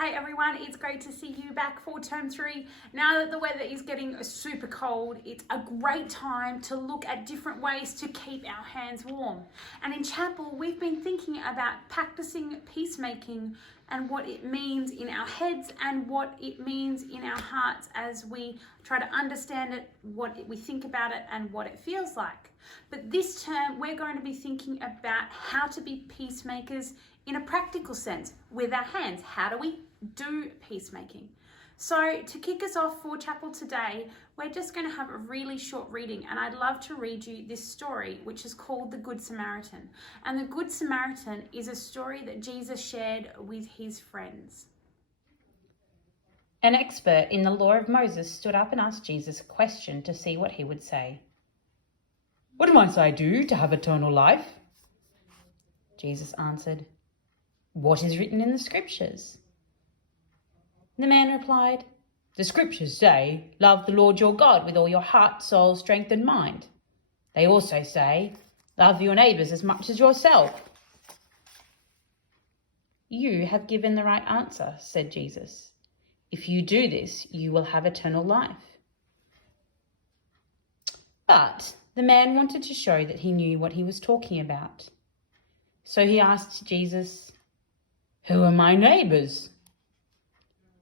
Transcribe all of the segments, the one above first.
Hey everyone, it's great to see you back for term 3. Now that the weather is getting super cold, it's a great time to look at different ways to keep our hands warm. And in chapel, we've been thinking about practicing peacemaking and what it means in our heads and what it means in our hearts as we try to understand it, what we think about it and what it feels like. But this term, we're going to be thinking about how to be peacemakers in a practical sense with our hands. How do we do peacemaking? So to kick us off for chapel today, we're just going to have a really short reading, and I'd love to read you this story, which is called the Good Samaritan. And the Good Samaritan is a story that Jesus shared with his friends. An expert in the law of Moses stood up and asked Jesus a question to see what he would say. "What must I do to have eternal life?" Jesus answered, "What is written in the scriptures?" The man replied, "The scriptures say, 'Love the Lord your God with all your heart, soul, strength and mind.' They also say, 'Love your neighbours as much as yourself.'" "You have given the right answer," said Jesus. "If you do this, you will have eternal life." But the man wanted to show that he knew what he was talking about. So he asked Jesus, "Who are my neighbours?"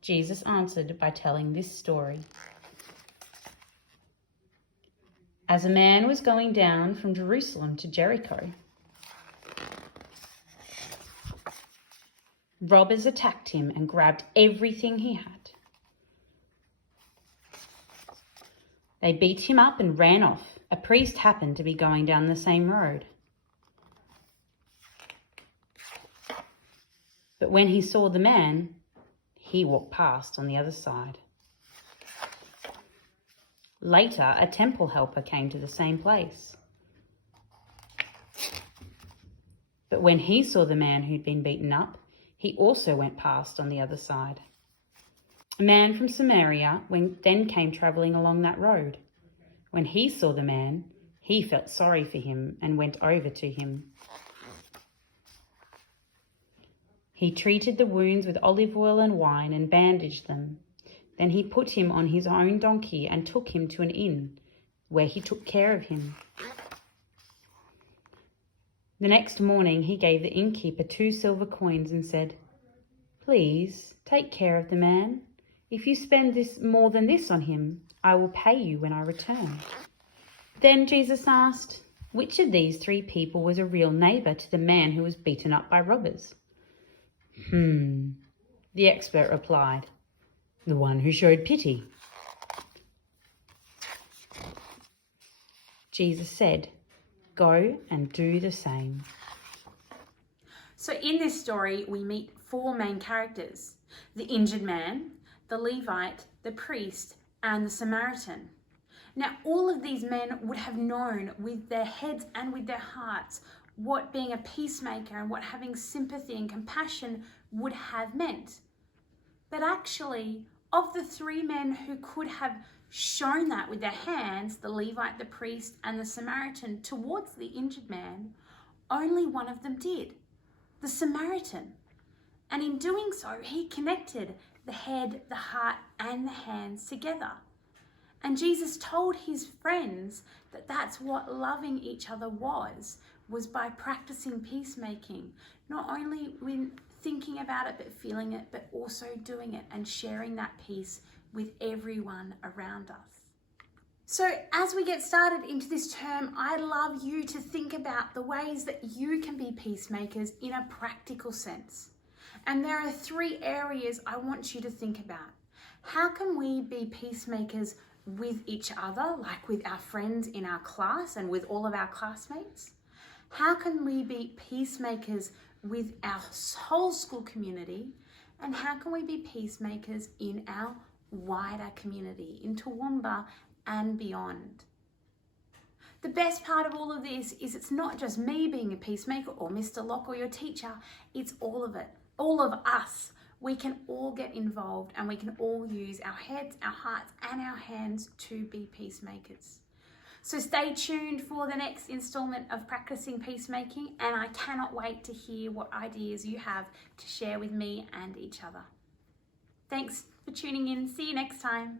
Jesus answered by telling this story. As a man was going down from Jerusalem to Jericho, robbers attacked him and grabbed everything he had. They beat him up and ran off. A priest happened to be going down the same road. But when he saw the man, he walked past on the other side. Later, a temple helper came to the same place. But when he saw the man who'd been beaten up, he also went past on the other side. A man from Samaria then came travelling along that road. When he saw the man, he felt sorry for him and went over to him. He treated the wounds with olive oil and wine and bandaged them. Then he put him on his own donkey and took him to an inn, where he took care of him. The next morning he gave the innkeeper 2 silver coins and said, "Please take care of the man. If you spend more than this on him, I will pay you when I return." Then Jesus asked, "Which of these 3 people was a real neighbour to the man who was beaten up by robbers?" The expert replied, "The one who showed pity." Jesus said, "Go and do the same." So in this story, we meet 4 main characters: the injured man, the Levite, the priest, and the Samaritan. Now, all of these men would have known with their heads and with their hearts what being a peacemaker and what having sympathy and compassion would have meant. But actually, of the 3 men who could have shown that with their hands, the Levite, the priest, and the Samaritan, towards the injured man, only one of them did, the Samaritan. And in doing so, he connected the head, the heart, and the hands together. And Jesus told his friends that that's what loving each other was by practicing peacemaking, not only when thinking about it, but feeling it, but also doing it and sharing that peace with everyone around us. So as we get started into this term, I'd love you to think about the ways that you can be peacemakers in a practical sense. And there are 3 areas I want you to think about. How can we be peacemakers with each other, like with our friends in our class and with all of our classmates? How can we be peacemakers with our whole school community? And how can we be peacemakers in our wider community, in Toowoomba and beyond? The best part of all of this is it's not just me being a peacemaker or Mr. Locke or your teacher, it's all of it, all of us. We can all get involved and we can all use our heads, our hearts, and our hands to be peacemakers. So stay tuned for the next installment of Practising Peacemaking, and I cannot wait to hear what ideas you have to share with me and each other. Thanks for tuning in. See you next time.